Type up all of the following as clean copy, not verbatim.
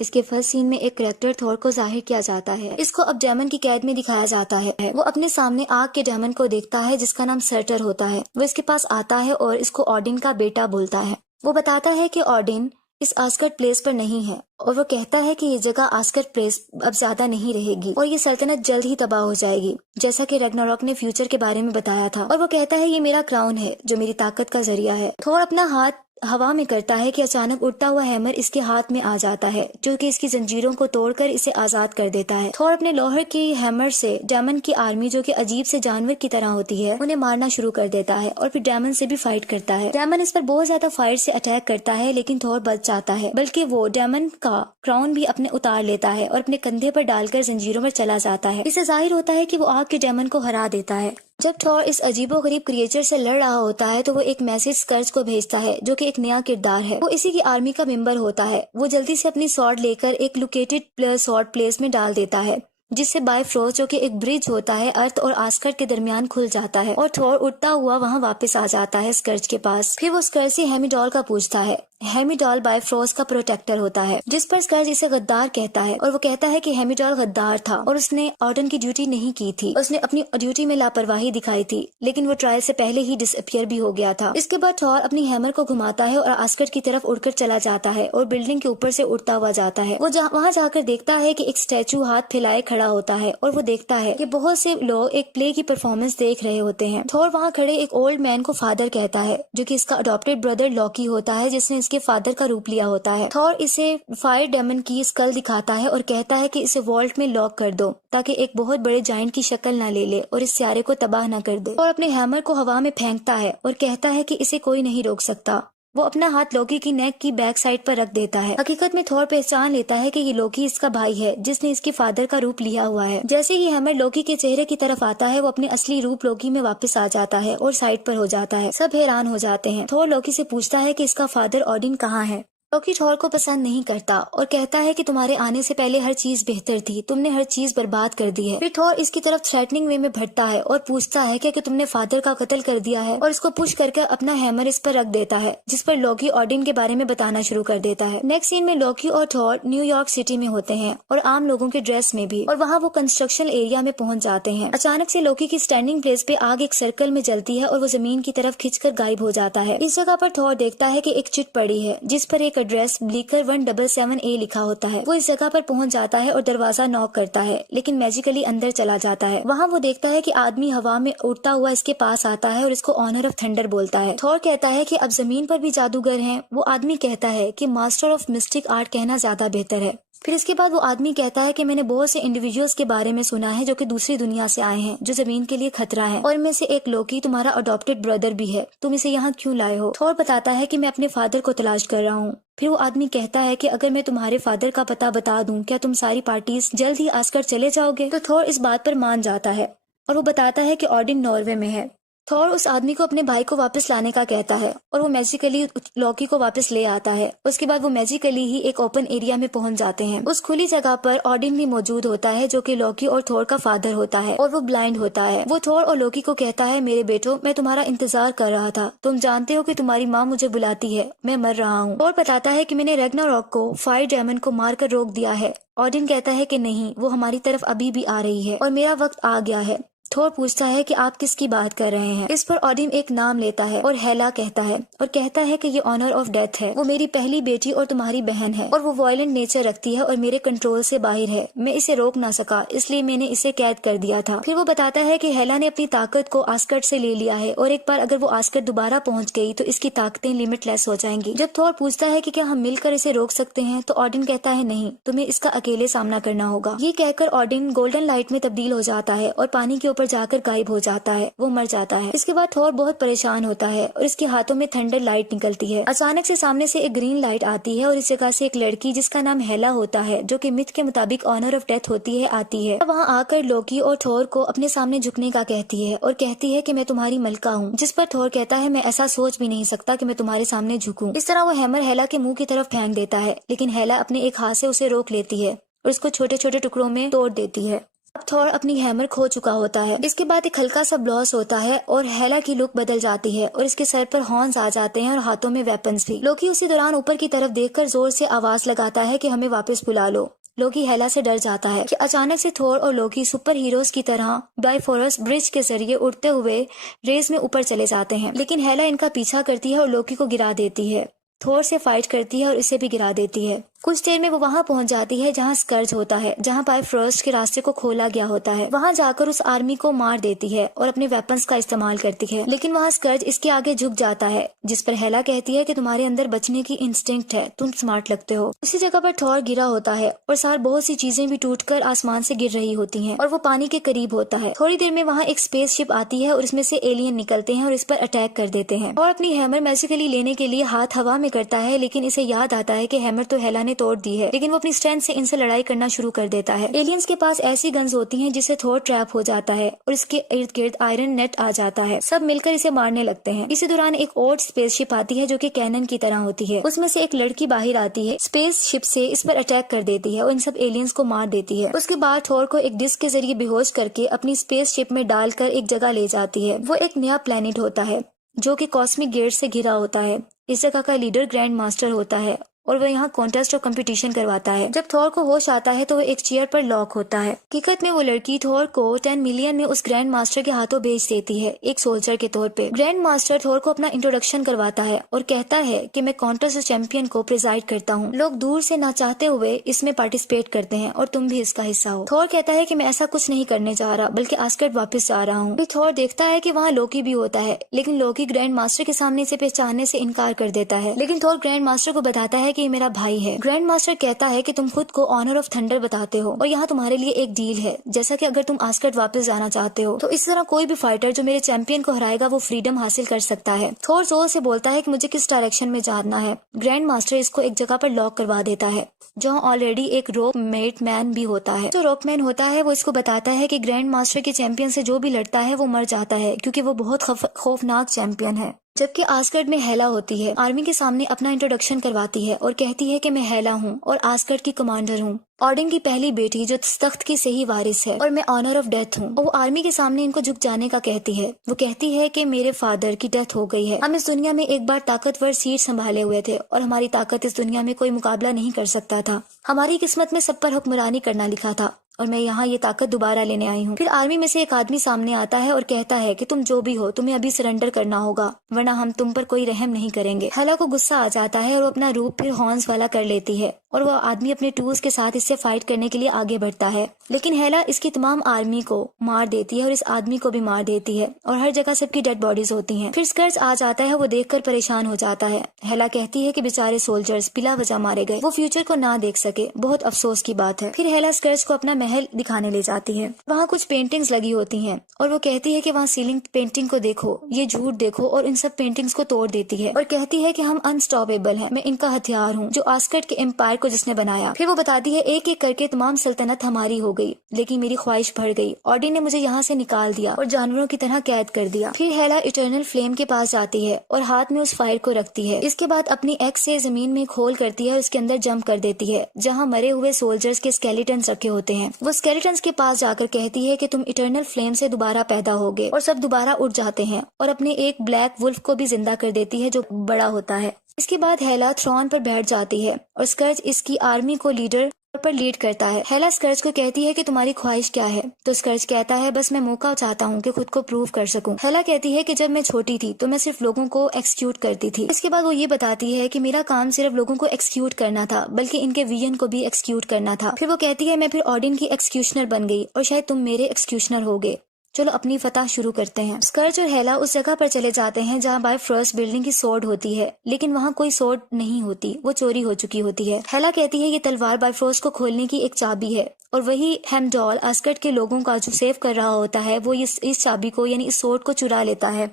इसके first scene में एक कैरेक्टर थॉर को जाहिर किया जाता है। इसको अब डेमन की कैद में दिखाया जाता है। वो अपने सामने आग के डेमन को देखता है जिसका नाम सर्टर होता है। वो इसके पास आता है और इसको ऑडिन का बेटा बोलता है। वो बताता है कि ऑडिन इस आस्कर्ड प्लेस पर नहीं है और वो कहता है कि ये जगह आस्कर्ड प्लेस अब ज्यादा नहीं रहेगी और ये सल्तनत जल्द ही तबाह हो जाएगी, जैसा कि रैग्नारॉक ने फ्यूचर के बारे में बताया था। और वो कहता है ये मेरा क्राउन है जो मेरी ताकत का जरिया है। थोर अपना हाथ हवा में करता है कि अचानक उड़ता हुआ हैमर इसके हाथ में आ जाता है जो कि इसकी जंजीरों को तोड़कर इसे आजाद कर देता है। थोर अपने लोहर की हैमर से डेमन की आर्मी जो कि अजीब से जानवर की तरह होती है उन्हें मारना शुरू कर देता है और फिर डेमन से भी फाइट करता है। डेमन इस पर बहुत ज्यादा फायर से अटैक करता है लेकिन थोर बच जाता है, बल्कि वो डेमन का क्राउन भी अपने उतार लेता है और अपने कंधे पर डालकर जंजीरों पर चला जाता है। इससे जाहिर होता है कि वो आग के डेमन को हरा देता है। जब थॉर इस अजीबोगरीब क्रिएचर से लड़ रहा होता है तो वो एक मैसेज स्कर्ज को भेजता है जो कि एक नया किरदार है। वो इसी की आर्मी का मेंबर होता है। वो जल्दी से अपनी स्वॉर्ड लेकर एक लोकेटेड स्वॉर्ड प्लेस में डाल देता है जिससे बायफ्रोस्ट जो कि एक ब्रिज होता है अर्थ और आस्कर्ड के दरमियान खुल जाता है और थॉर उड़ता हुआ वहां वापस आ जाता है स्कर्ज के पास। फिर वो स्कर्ज से हेमिडॉल का पूछता है। हेमिडॉल बायफ्रोस्ट का प्रोटेक्टर होता है, जिस पर स्कर्ज इसे गद्दार कहता है और वो कहता है कि हेमिडॉल गद्दार था और उसने ऑर्डन की ड्यूटी नहीं की थी। उसने अपनी ड्यूटी में लापरवाही दिखाई थी लेकिन वो ट्रायल से पहले ही डिसअपियर भी हो गया था। इसके बाद थॉर अपनी हैमर को घुमाता है और आस्कर्ड की तरफ उड़कर चला जाता है और बिल्डिंग के ऊपर से उड़ता हुआ जाता है। वो वहाँ जाकर देखता है कि एक स्टैचू हाथ फैलाए खड़ा होता है और वो देखता है कि बहुत से लोग एक प्ले की परफॉर्मेंस देख रहे होते हैं। थॉर वहाँ खड़े एक ओल्ड मैन को फादर कहता है जो कि इसका अडॉप्टेड ब्रदर लॉकी होता है जिसने इसके फादर का रूप लिया होता है। थॉर इसे फायर डेमन की स्कल दिखाता है और कहता है कि इसे वॉल्ट में लॉक कर दो ताकि एक बहुत बड़े जाइंट की शक्ल न ले ले और इस सियारे को तबाह न कर दे। और अपने हैमर को हवा में फेंकता है और कहता है कि इसे कोई नहीं रोक सकता। वो अपना हाथ लोकी की नेक की बैक साइड पर रख देता है। हकीकत में थॉर पहचान लेता है कि ये लोकी इसका भाई है जिसने इसके फादर का रूप लिया हुआ है। जैसे ही हैमर लोकी के चेहरे की तरफ आता है वो अपने असली रूप लोकी में वापस आ जाता है और साइड पर हो जाता है। सब हैरान हो जाते हैं। थॉर लोकी से पूछता है कि इसका फादर ऑडिन कहाँ है। लोकी थॉर को पसंद नहीं करता और कहता है कि तुम्हारे आने से पहले हर चीज बेहतर थी, तुमने हर चीज बर्बाद कर दी है। फिर थॉर इसकी तरफ थ्रेटनिंग वे में बढ़ता है और पूछता है कि तुमने फादर का कत्ल कर दिया है और इसको पुश करके अपना हैमर इस पर रख देता है जिस पर लोकी ऑडिन के बारे में बताना शुरू कर देता है। नेक्स्ट सीन में लोकी और थॉर न्यूयॉर्क सिटी में होते हैं और आम लोगों के ड्रेस में भी, और वहाँ वो कंस्ट्रक्शन एरिया में पहुंच जाते हैं। अचानक से लोकी की स्टैंडिंग प्लेस पे आग एक सर्कल में जलती है और वो जमीन की तरफ खिंचकर गायब हो जाता है। इस जगह पर थॉर देखता है कि एक चिट पड़ी है जिस पर एक एड्रेस ब्लीकर 177A लिखा होता है। वो इस जगह पर पहुंच जाता है और दरवाजा नॉक करता है लेकिन मैजिकली अंदर चला जाता है। वहाँ वो देखता है कि आदमी हवा में उड़ता हुआ इसके पास आता है और इसको ऑनर ऑफ थंडर बोलता है। थॉर कहता है कि अब जमीन पर भी जादूगर हैं। वो आदमी कहता है कि मास्टर ऑफ मिस्टिक आर्ट कहना ज्यादा बेहतर है। फिर इसके बाद वो आदमी कहता है कि मैंने बहुत से इंडिविजुअल्स के बारे में सुना है जो कि दूसरी दुनिया से आए हैं जो जमीन के लिए खतरा है, और इनमें से एक लोकी तुम्हारा अडॉप्टेड ब्रदर भी है। तुम इसे यहाँ क्यों लाए हो? थॉर बताता है कि मैं अपने फादर को तलाश कर रहा हूँ। फिर वो आदमी कहता है कि अगर मैं तुम्हारे फादर का पता बता दूं क्या तुम सारी पार्टीज जल्द ही आस्कर चले जाओगे? तो थॉर इस बात पर मान जाता है और वो बताता है कि ऑडिन नॉर्वे में है। थॉर उस आदमी को अपने भाई को वापस लाने का कहता है और वो मैजिकली लॉकी को वापस ले आता है। उसके बाद वो मैजिकली ही एक ओपन एरिया में पहुंच जाते हैं। उस खुली जगह पर ऑडिन भी मौजूद होता है जो कि लॉकी और थॉर का फादर होता है और वो ब्लाइंड होता है। वो थॉर और लॉकी को कहता है मेरे बेटो, मैं तुम्हारा इंतजार कर रहा था। तुम जानते हो कि तुम्हारी माँ मुझे बुलाती है, मैं मर रहा हूँ। थॉर बताता है कि मैंने रैग्नारॉक को फायर डेमन को मारकर रोक दिया है। ऑडिन कहता है कि नहीं, वो हमारी तरफ अभी भी आ रही है और मेरा वक्त आ गया है। थॉर पूछता है कि आप किसकी बात कर रहे हैं? इस पर ऑडिन एक नाम लेता है और हेला कहता है और कहता है कि ये ऑनर ऑफ डेथ है। वो मेरी पहली बेटी और तुम्हारी बहन है और वो वायलेंट नेचर रखती है और मेरे कंट्रोल से बाहर है। मैं इसे रोक ना सका इसलिए मैंने इसे कैद कर दिया था। फिर वो बताता है कि हेला ने अपनी ताकत को आस्कर्ड से ले लिया है और एक बार अगर वो आस्कर्ड दोबारा पहुंच गई तो इसकी ताकतें लिमिटलेस हो जाएंगी। जब थॉर पूछता है कि क्या हम मिलकर इसे रोक सकते हैं तो ऑडिन कहता है नहीं, तुम्हें इसका अकेले सामना करना होगा। ये कहकर ऑडिन गोल्डन लाइट में तब्दील हो जाता है और पानी के ऊपर जाकर गायब हो जाता है। वो मर जाता है। इसके बाद थॉर बहुत परेशान होता है और इसके हाथों में थंडर लाइट निकलती है। अचानक से सामने से एक ग्रीन लाइट आती है और इस जगह से एक लड़की जिसका नाम हेला होता है जो कि मिथ के मुताबिक ऑनर ऑफ डेथ होती है आती है। वहाँ आकर लोकी और थॉर को अपने सामने झुकने का कहती है और कहती है कि मैं तुम्हारी मलका हूँ। जिस पर थॉर कहता है मैं ऐसा सोच भी नहीं सकता कि मैं तुम्हारे सामने झुकूं। इस तरह वो हैमर हेला के मुंह की तरफ फेंक देता है लेकिन हेला अपने एक हाथ से उसे रोक लेती है और उसको छोटे छोटे टुकड़ों में तोड़ देती है। अब थॉर अपनी हैमर खो चुका होता है। इसके बाद एक हल्का सा ब्लास्ट होता है और हेला की लुक बदल जाती है और इसके सर पर हॉर्न्स आ जाते हैं और हाथों में वेपन्स भी। लोकी उसी दौरान ऊपर की तरफ देखकर जोर से आवाज लगाता है कि हमें वापस बुला लो। लोकी हेला से डर जाता है कि अचानक से थोर और लोकी सुपर हीरोज की तरह बाइफोरस ब्रिज के जरिए उड़ते हुए रेस में ऊपर चले जाते हैं, लेकिन हेला इनका पीछा करती है और लोकी को गिरा देती है। थोर से फाइट करती है और इसे भी गिरा देती है। कुछ देर में वो वहां पहुंच जाती है जहां स्कर्ज होता है, जहां बाइफरोस्ट के रास्ते को खोला गया होता है। वहां जाकर उस आर्मी को मार देती है और अपने वेपन्स का इस्तेमाल करती है, लेकिन वहां स्कर्ज इसके आगे झुक जाता है, जिस पर हेला कहती है कि तुम्हारे अंदर बचने की इंस्टिंक्ट है, तुम स्मार्ट लगते हो। उसी जगह पर थॉर गिरा होता है और साथ बहुत सी चीजें भी टूटकर आसमान से गिर रही होती हैं और वो पानी के करीब होता है। थोड़ी देर में वहाँ एक स्पेसशिप आती है और इसमें से एलियन निकलते हैं और इस पर अटैक कर देते हैं। और अपनी हैमर मैजिकली लेने के लिए हाथ हवा में करता है, लेकिन इसे याद आता है कि हैमर तो हेला ने तोड़ दी है, लेकिन वो अपनी स्ट्रेंथ से इनसे लड़ाई करना शुरू कर देता है। एलियंस के पास ऐसी गन्स होती हैं जिससे थोर ट्रैप हो जाता है और इसके इर्द गिर्द आयरन नेट आ जाता है। सब मिलकर इसे मारने लगते हैं। इसी दौरान एक और स्पेसशिप आती है जो कि कैनन की तरह होती है। उसमें से एक लड़की बाहर आती है, स्पेसशिप से इस पर अटैक कर देती है और इन सब एलियंस को मार देती है। उसके बाद थोर को एक डिस्क के जरिए बेहोश करके अपनी स्पेसशिप में डालकर एक जगह ले जाती है। वो एक नया प्लेनेट होता है जो कि कॉस्मिक गेट से घिरा होता है। इस जगह का लीडर ग्रैंड मास्टर होता है और वह यहाँ कॉन्टेस्ट और कंपटीशन करवाता है। जब थॉर को होश आता है तो वह एक चेयर पर लॉक होता है। हकीकत में वो लड़की थॉर को 10 मिलियन में उस ग्रैंड मास्टर के हाथों भेज देती है, एक सोल्जर के तौर पे। ग्रैंड मास्टर थॉर को अपना इंट्रोडक्शन करवाता है और कहता है कि मैं कॉन्टेस्ट चैंपियन को प्रिजाइड करता हूँ। लोग दूर से ना चाहते हुए इसमें पार्टिसिपेट करते हैं और तुम भी इसका हिस्सा हो। थॉर कहता है कि मैं ऐसा कुछ नहीं करने जा रहा, बल्कि आस्गर्ड वापस जा रहा हूँ। फिर थॉर देखता है कि वहाँ लोकी भी होता है, लेकिन लोकी ग्रैंड मास्टर के सामने इसे पहचानने से इनकार कर देता है। लेकिन थॉर ग्रैंड मास्टर को बताता है कि ये मेरा भाई है। ग्रैंड मास्टर कहता है कि तुम खुद को ऑनर ऑफ थंडर बताते हो और यहाँ तुम्हारे लिए एक डील है, जैसा कि अगर तुम आस्गर्ड वापस जाना चाहते हो तो इस तरह कोई भी फाइटर जो मेरे चैंपियन को हराएगा वो फ्रीडम हासिल कर सकता है। थोर जोर से बोलता है कि मुझे किस डायरेक्शन में जाना है। ग्रैंड मास्टर इसको एक जगह पर लॉक करवा देता है जहाँ ऑलरेडी एक रोक मेट मैन भी होता है। जो रॉक मैन होता है वो इसको बताता है कि ग्रैंड मास्टर के चैंपियन से जो भी लड़ता है वो मर जाता है, क्योंकि वो बहुत खौफनाक चैंपियन है। जबकि आस्गर्ड में हेला होती है, आर्मी के सामने अपना इंट्रोडक्शन करवाती है और कहती है कि मैं हेला हूँ और आस्गर्ड की कमांडर हूँ, ऑडिन की पहली बेटी जो तख्त की सही वारिस है, और मैं ऑनर ऑफ डेथ हूँ। और वो आर्मी के सामने इनको झुक जाने का कहती है। वो कहती है कि मेरे फादर की डेथ हो गई है, हम इस दुनिया में एक बार ताकतवर सीट संभाले हुए थे और हमारी ताकत इस दुनिया में कोई मुकाबला नहीं कर सकता था। हमारी किस्मत में सब पर हुक्मरानी करना लिखा था और मैं यहाँ ये ताकत दोबारा लेने आई हूँ। फिर आर्मी में से एक आदमी सामने आता है और कहता है कि तुम जो भी हो तुम्हें अभी सरेंडर करना होगा, वरना हम तुम पर कोई रहम नहीं करेंगे। हेला को गुस्सा आ जाता है और वो अपना रूप फिर हॉर्न्स वाला कर लेती है और वो आदमी अपने टूल्स के साथ इससे फाइट करने के लिए आगे बढ़ता है, लेकिन हेला इसकी तमाम आर्मी को मार देती है और इस आदमी को भी मार देती है और हर जगह सबकी डेड बॉडीज होती हैं। फिर स्कर्ज आ जाता है, वो देखकर परेशान हो जाता है। हेला कहती है कि बेचारे सोल्जर्स बिला वजह मारे गए, वो फ्यूचर को ना देख सके, बहुत अफसोस की बात है। फिर हेला स्कर्ज को अपना महल दिखाने ले जाती है। वहाँ कुछ पेंटिंग्स लगी होती हैं और वो कहती है कि वहाँ सीलिंग पेंटिंग को देखो, ये झूठ देखो, और इन सब पेंटिंग्स को तोड़ देती है और कहती है कि हम अनस्टॉपेबल हैं, मैं इनका हथियार हूँ, जो आस्गर्ड के एम्पायर को जिसने बनाया। फिर वो बताती है एक एक करके तमाम सल्तनत हमारी हो गई, लेकिन मेरी ख्वाहिश बढ़ गई। ऑडिन ने मुझे यहाँ से निकाल दिया और जानवरों की तरह कैद कर दिया। फिर हेला इटर्नल फ्लेम के पास जाती है और हाथ में उस फायर को रखती है। इसके बाद अपनी एक्स से जमीन में खोल करती है और उसके अंदर जंप कर देती है जहाँ मरे हुए सोल्जर्स के स्केलेटन्स रखे होते हैं। वो स्केलेटन्स के पास जाकर कहती है कि तुम इटर्नल फ्लेम से दोबारा पैदा होगे, और सब दोबारा उठ जाते हैं और अपने एक ब्लैक वुल्फ को भी जिंदा कर देती है जो बड़ा होता है। इसके बाद हेला थ्रोन पर बैठ जाती है और स्कर्ज इसकी आर्मी को लीडर पर लीड करता है। हेला स्कर्ज को कहती है कि तुम्हारी ख्वाहिश क्या है, तो स्कर्ज कहता है बस मैं मौका चाहता हूँ कि खुद को प्रूव कर सकूं। हेला कहती है कि जब मैं छोटी थी तो मैं सिर्फ लोगों को एक्सक्यूट करती थी। इसके बाद वो ये बताती है कि मेरा काम सिर्फ लोगों को एक्सक्यूट करना था, बल्कि इनके विजन को भी एक्सक्यूट करना था। फिर वो कहती है मैं फिर ऑडिन की एक्सक्यूशनर बन गई और शायद तुम मेरे एक्सक्यूशनर होगे। चलो अपनी फतह शुरू करते हैं। स्कर्ज और हेला उस जगह पर चले जाते हैं जहाँ बाइफरोस्ट बिल्डिंग की सोर्ड होती है, लेकिन वहाँ कोई सोर्ड नहीं होती, वो चोरी हो चुकी होती है। हेला कहती है ये तलवार बाइफरोस्ट को खोलने की एक चाबी है और वही हेमडॉल आस्गर्ड के लोगों का जो सेव कर रहा होता है वो इस चाबी को यानी इस सोर्ड को चुरा लेता है।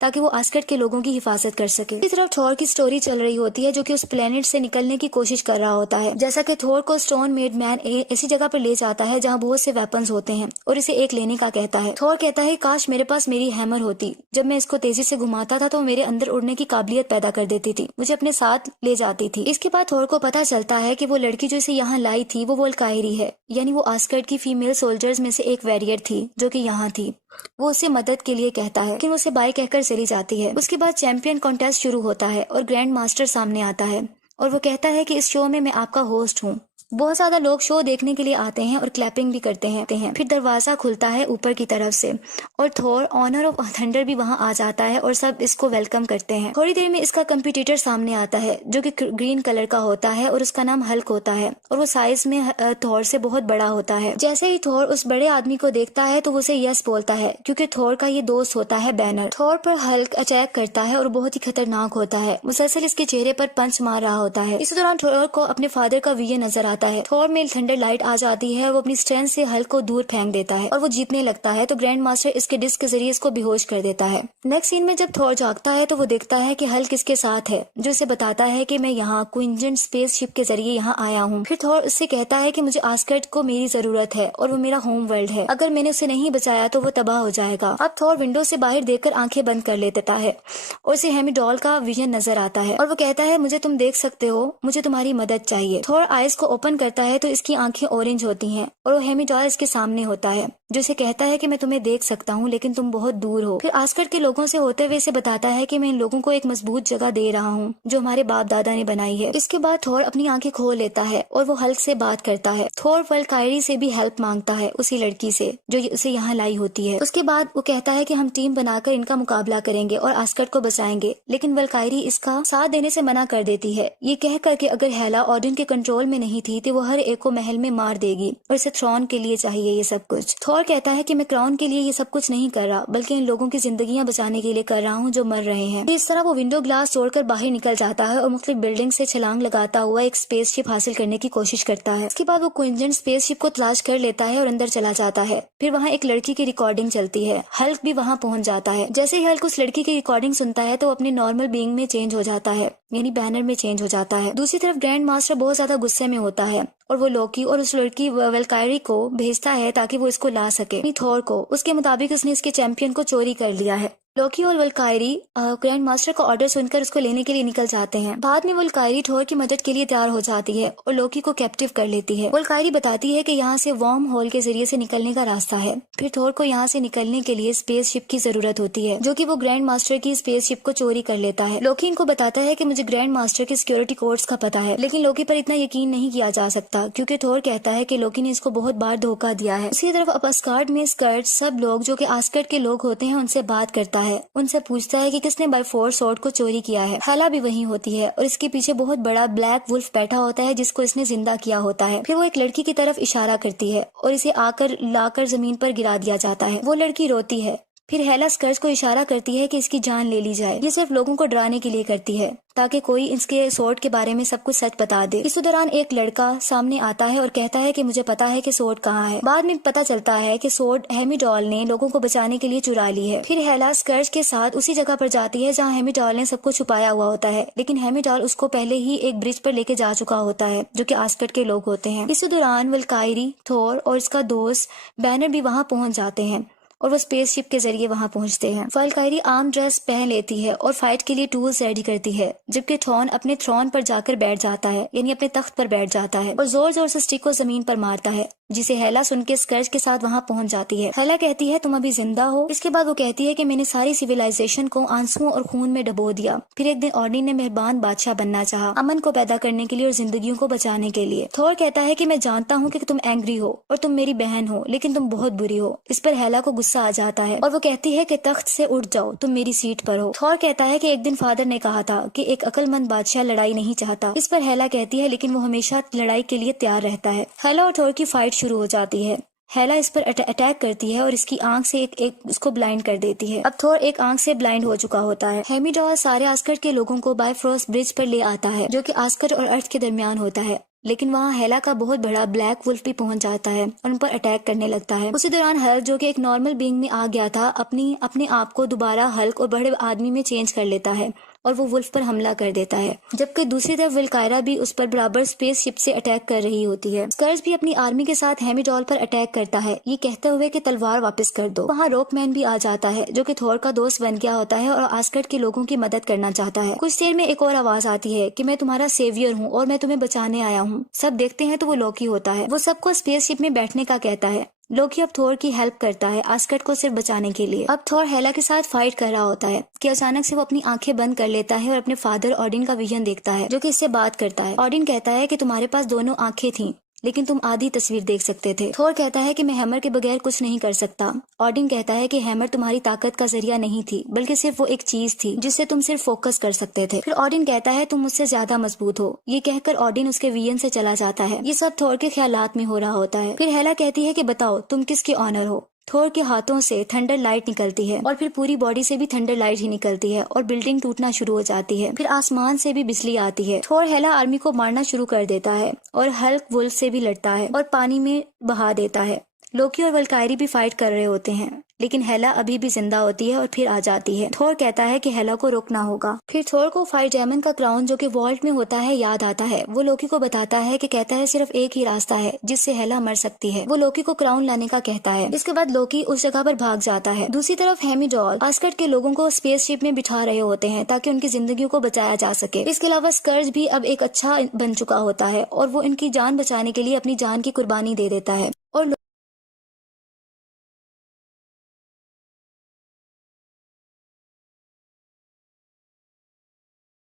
ताकि वो आस्गर्ड के लोगों की हिफाजत कर सके। इसी तरफ थॉर की स्टोरी चल रही होती है जो कि उस प्लेनेट से निकलने की कोशिश कर रहा होता है। जैसा कि थॉर को स्टोन मेड मैन ऐसी जगह पर ले जाता है जहाँ बहुत से वेपन्स होते हैं और इसे एक लेने का कहता है। थॉर कहता है काश मेरे पास मेरी हैमर होती, जब मैं इसको तेजी से घुमाता था तो मेरे अंदर उड़ने की काबिलियत पैदा कर देती थी, मुझे अपने साथ ले जाती थी। इसके बाद थॉर को पता चलता है कि वो लड़की जो इसे यहाँ लाई थी वो वोल्कायरी है, यानी वो आस्गर्ड की फीमेल सोल्जर्स में से एक वॉरियर थी जो कि यहाँ थी। वो उसे मदद के लिए कहता है लेकिन वो उसे बाय कहकर चली जाती है। उसके बाद चैंपियन कॉन्टेस्ट शुरू होता है और ग्रैंड मास्टर सामने आता है और वो कहता है कि इस शो में मैं आपका होस्ट हूँ। बहुत ज्यादा लोग शो देखने के लिए आते हैं और क्लैपिंग भी करते हैं। फिर दरवाजा खुलता है ऊपर की तरफ से और थॉर ऑनर ऑफ थंडर भी वहां आ जाता है और सब इसको वेलकम करते हैं। थोड़ी देर में इसका कंपटीटर सामने आता है जो कि ग्रीन कलर का होता है और उसका नाम हल्क होता है और वो साइज में थॉर से बहुत बड़ा होता है। जैसे ही थॉर उस बड़े आदमी को देखता है तो वो उसे यस बोलता है क्योंकि थॉर का ये दोस्त होता है बैनर। थॉर पर हल्क अटैक करता है और बहुत ही खतरनाक होता है, मुसलसल इसके चेहरे पर पंच मार रहा होता है। इस दौरान थॉर को अपने फादर का विजन नजर आता है। थॉर में थंडर लाइट आ जाती है, वो अपनी स्ट्रेंथ से हल्क को दूर फेंक देता है और वो जीतने लगता है तो ग्रैंड मास्टर इसके डिस्क के जरिए इसको बेहोश कर देता है। नेक्स्ट सीन में जब थॉर जागता है तो वो देखता है कि हल्क इसके साथ है जो इसे बताता है कि मैं यहाँ क्विंजन स्पेसशिप के जरिए यहाँ आया हूँ। फिर थॉर उससे कहता है कि मुझे आस्गर्ड को मेरी जरूरत है और वो मेरा होम वर्ल्ड है, अगर मैंने उसे नहीं बचाया तो वो तबाह हो जाएगा। अब थॉर विंडो से बाहर देखकर आंखें बंद कर लेता है और उसे हेमिडॉल का विजन नजर आता है और वो कहता है मुझे तुम देख सकते हो, मुझे तुम्हारी मदद चाहिए। थॉर आइज को ओपन करता है तो इसकी आंखें ऑरेंज होती हैं और वो हेमिडॉल इसके सामने होता है जो इसे कहता है कि मैं तुम्हें देख सकता हूँ लेकिन तुम बहुत दूर हो। फिर आस्गर्ड के लोगों से होते हुए इसे बताता है कि मैं इन लोगों को एक मजबूत जगह दे रहा हूँ जो हमारे बाप दादा ने बनाई है। इसके बाद थॉर अपनी आंखें खोल लेता है और वो हल्क से बात करता है। थॉर वल्कायरी से भी हेल्प मांगता है, उसी लड़की से जो उसे यहाँ लाई होती है। उसके बाद वो कहता है कि हम टीम बनाकर इनका मुकाबला करेंगे और आस्गर्ड को बचाएंगे, लेकिन वल्कायरी इसका साथ देने से मना कर देती है, ये कह कर के अगर हेला ऑडिन के कंट्रोल में नहीं थी तो वो हर एक को महल में मार देगी और इसे थ्रोन के लिए चाहिए ये सब कुछ। थॉर कहता है कि मैं क्राउन के लिए ये सब कुछ नहीं कर रहा बल्कि इन लोगों की जिंदगियां बचाने के लिए कर रहा हूँ जो मर रहे हैं। इस तरह वो विंडो ग्लास तोड़कर बाहर निकल जाता है और मुख्तलिफ बिल्डिंग से छलांग लगाता हुआ एक स्पेसशिप हासिल करने की कोशिश करता है। इसके बाद वो क्विंजन स्पेसशिप को तलाश कर लेता है और अंदर चला जाता है। फिर वहाँ एक लड़की की रिकॉर्डिंग चलती है, हल्क भी वहाँ पहुँच जाता है। जैसे ही हल्क उस लड़की की रिकॉर्डिंग सुनता है तो वो अपने नॉर्मल बीइंग में चेंज हो जाता है, यानी बैनर में चेंज हो जाता है। दूसरी तरफ ग्रैंड मास्टर बहुत ज्यादा गुस्से में होता है और वो लोकी और उस लड़की वल्कायरी को भेजता है ताकि वो इसको ला सके थॉर को। उसके मुताबिक उसने इसके चैंपियन को चोरी कर लिया है। लोकी और वल्कायरी ग्रैंड मास्टर का ऑर्डर सुनकर उसको लेने के लिए निकल जाते हैं। बाद में वल्कायरी थॉर की मदद के लिए तैयार हो जाती है और लोकी को कैप्टिव कर लेती है। वल्कायरी बताती है कि यहाँ से वार्म होल के जरिए से निकलने का रास्ता है। फिर थॉर को यहाँ से निकलने के लिए स्पेसशिप की जरूरत होती है जो कि वो ग्रैंड मास्टर की स्पेसशिप को चोरी कर लेता है। लोकी इनको बताता है कि मुझे ग्रैंड मास्टर के सिक्योरिटी कोड्स का पता है, लेकिन लोकी पर इतना यकीन नहीं किया जा सकता क्योंकि थॉर कहता है कि लोकी ने इसको बहुत बार धोखा दिया है। उसी तरफ अब अस्गार्ड में स्कर्ट सब लोग जो कि आस्गर्ड के लोग होते हैं उनसे बात करता है, उनसे पूछता है कि किसने बाय फोर्स स्वॉर्ड को चोरी किया है। हेला भी वहीं होती है और इसके पीछे बहुत बड़ा ब्लैक वुल्फ बैठा होता है जिसको इसने जिंदा किया होता है। फिर वो एक लड़की की तरफ इशारा करती है और इसे आकर लाकर जमीन पर गिरा दिया जाता है। वो लड़की रोती है। फिर हेला स्कर्स को इशारा करती है कि इसकी जान ले ली जाए। ये सिर्फ लोगों को डराने के लिए करती है ताकि कोई इसके स्वॉर्ड के बारे में सब कुछ सच बता दे। इस दौरान एक लड़का सामने आता है और कहता है कि मुझे पता है कि स्वॉर्ड कहाँ है। बाद में पता चलता है कि स्वॉर्ड हेमिडॉल ने लोगों को बचाने के लिए चुरा ली है। फिर हेला स्कर्स के साथ उसी जगह पर जाती है जहाँ हेमिडॉल ने सबको छुपाया हुआ होता है, लेकिन हेमिडॉल उसको पहले ही एक ब्रिज पर लेके जा चुका होता है जो कि आस्गर्ड के लोग होते हैं। इस दौरान वल्कायरी, थॉर और इसका दोस्त बैनर भी वहाँ पहुँच जाते हैं और वो स्पेसशिप के जरिए वहां पहुंचते हैं। वल्कायरी आर्म ड्रेस पहन लेती है और फाइट के लिए टूल्स रेडी करती है, जबकि थ्रोन अपने थ्रोन पर जाकर बैठ जाता है, यानी अपने तख्त पर बैठ जाता है और जोर जोर से स्टिक को जमीन पर मारता है, जिसे हेला सुन के स्कर्च के साथ वहां पहुंच जाती है। हेला कहती है तुम अभी जिंदा हो। इसके बाद वो कहती है कि मैंने सारी सिविलाइजेशन को आंसुओं और खून में डबो दिया। फिर एक दिन ऑर्डिन ने मेहरबान बादशाह बनना चाहा, अमन को पैदा करने के लिए और जिंदगियों को बचाने के लिए। थॉर कहता है कि मैं जानता हूँ कि तुम एंग्री हो और तुम मेरी बहन हो, लेकिन तुम बहुत बुरी हो। इस पर हेला को गुस्सा आ जाता है और वो कहती है कि तख्त से उठ जाओ, तुम मेरी सीट पर हो। थॉर कहता है कि एक दिन फादर ने कहा था कि एक अक्लमंद बादशाह लड़ाई नहीं चाहता। इस पर हेला कहती है लेकिन वो हमेशा लड़ाई के लिए तैयार रहता है। हेला और थॉर की फाइट शुरू हो जाती है। हेला इस पर अटैक करती है और इसकी आंख से एक उसको ब्लाइंड कर देती है। अब थॉर एक आंख से ब्लाइंड हो चुका होता है। हेमिडॉल सारे आस्गर्ड के लोगों को बायफ्रोस्ट ब्रिज पर ले आता है जो कि आस्गर्ड और अर्थ के दरमियान होता है। लेकिन वहाँ हेला का बहुत बड़ा ब्लैक वुल्फ भी पहुंच जाता है और उन पर अटैक करने लगता है। उसी दौरान हल्क, जो कि एक नॉर्मल बीइंग में आ गया था, अपने आप को दोबारा हल्क और बड़े आदमी में चेंज कर लेता है और वो वुल्फ पर हमला कर देता है। जबकि दूसरी तरफ विल्कायरा भी उस पर बराबर स्पेसशिप से अटैक कर रही होती है। स्कर्ज भी अपनी आर्मी के साथ हेमीडॉल पर अटैक करता है, ये कहते हुए कि तलवार वापस कर दो। वहाँ रॉकमैन भी आ जाता है, जो कि थोर का दोस्त बन गया होता है और आस्गर्ड के लोगों की मदद करना चाहता है। कुछ देर में एक और आवाज आती है कि मैं तुम्हारा सेवियर हूँ और मैं तुम्हें बचाने आया हूँ। सब देखते हैं तो वो लोकी होता है। वो सबको स्पेसशिप में बैठने का कहता है। लोकी अब थोर की हेल्प करता है आस्गर्ड को सिर्फ बचाने के लिए। अब थोर हेला के साथ फाइट कर रहा होता है कि अचानक से वो अपनी आंखें बंद कर लेता है और अपने फादर ऑडिन का विजन देखता है, जो कि इससे बात करता है। ऑडिन कहता है कि तुम्हारे पास दोनों आंखें थीं, लेकिन तुम आधी तस्वीर देख सकते थे। थोर कहता है कि मैं हैमर के बगैर कुछ नहीं कर सकता। ऑडिन कहता है कि हैमर तुम्हारी ताकत का जरिया नहीं थी, बल्कि सिर्फ वो एक चीज थी जिससे तुम सिर्फ फोकस कर सकते थे। फिर ऑडिन कहता है तुम मुझसे ज्यादा मजबूत हो। ये कहकर ऑडिन उसके विजन से चला जाता है। ये सब थोर के ख्यालात में हो रहा होता है। फिर हेला कहती है कि बताओ तुम किसके ऑनर हो। थोर के हाथों से थंडर लाइट निकलती है और फिर पूरी बॉडी से भी थंडर लाइट ही निकलती है और बिल्डिंग टूटना शुरू हो जाती है। फिर आसमान से भी बिजली आती है। थोर हेला आर्मी को मारना शुरू कर देता है और हल्क वुल्फ से भी लड़ता है और पानी में बहा देता है। लोकी और वल्कायरी भी फाइट कर रहे होते हैं, लेकिन हेला अभी भी जिंदा होती है और फिर आ जाती है। थोर कहता है कि हेला को रोकना होगा। फिर थोर को फायर डेमन का क्राउन, जो कि वॉल्ट में होता है, याद आता है। वो लोकी को बताता है कि कहता है सिर्फ एक ही रास्ता है जिससे हेला मर सकती है। वो लोकी को क्राउन लाने का कहता है। इसके बाद लोकी उस जगह पर भाग जाता है। दूसरी तरफ हेमीडॉल आस्गर्ड के लोगों को स्पेसशिप में बिठा रहे होते हैं ताकि उनकी जिंदगियों को बचाया जा सके। इसके अलावा स्कर्ज भी अब एक अच्छा बन चुका होता है और वो इनकी जान बचाने के लिए अपनी जान की कुर्बानी दे देता है और